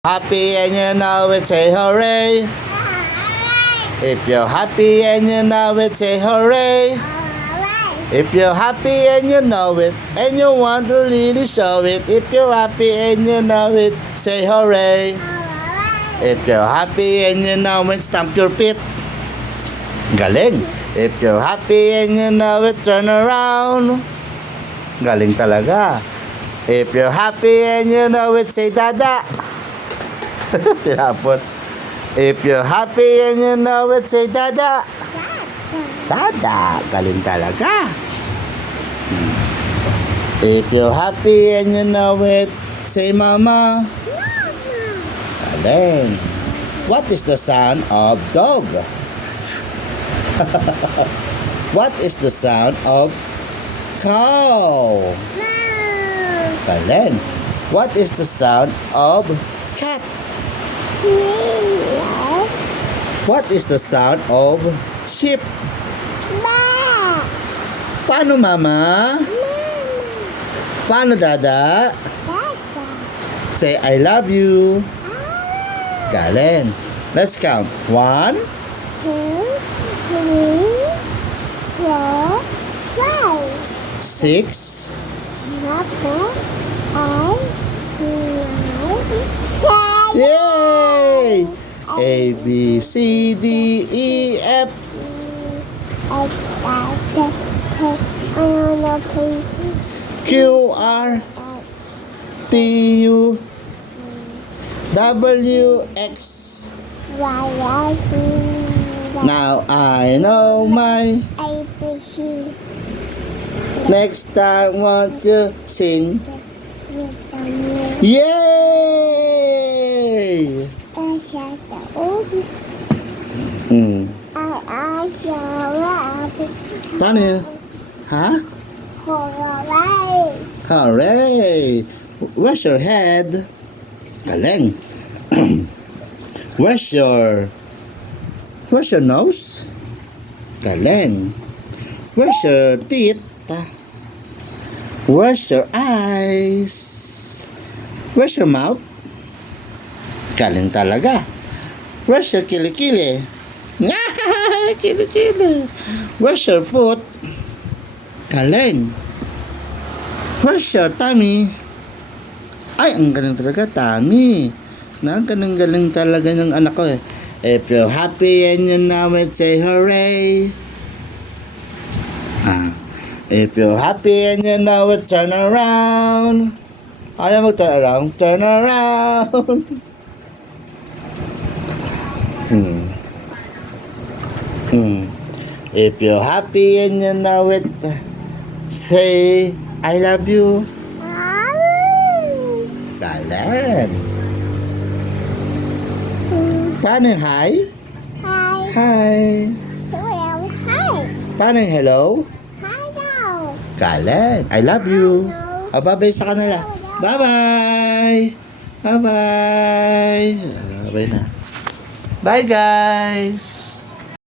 Happy and you know it, say hooray. If you're happy and you know it, say hooray. If you're happy and you know it, and you want to really show it, if you're happy and you know it, say hooray. If you're happy and you know it, stamp your feet. Galing. If you're happy and you know it, turn around. Galing talaga. If you're happy and you know it, say dada. Tinapon. If you're happy and you know it, say dada. Dada. Galing talaga. If you're happy and you know it, say mama. Galing. What is the sound of dog? What is the sound of cow? Galing. What is the sound of cat? What is the sound of sheep? Paano mama? Paano dada? Say I love you. Galing. Let's count. 1, 2, 3, 4, 5, 6, 7, 8, 9, 10. yay! A, B, C, D, E, F. Q, R, T, U, W, X. Now I know my next time want to sing. Yay! Paano yun? Ha? Hooray! Where's your head? Galing. Where's your nose? Galing. Where's your teeth? Where's your eyes? Where's your mouth? Galing talaga. Where's your kilikili? Kilikili. Where's your foot? Galing. Where's your tummy? Ay, ang galing talaga, tummy. Ang galing talaga ng anak ko eh. If you're happy and you know it, say hooray. If you're happy and you know it, turn around. Ayaw mo turn around? Turn around. If you're happy and you know it, say I love you. Galing. Paano yung hi? Hi. Paano yung hello? Galing. I love you. Bye-bye sa kanila. Bye-bye. Bye-bye. Bye na. Bye guys.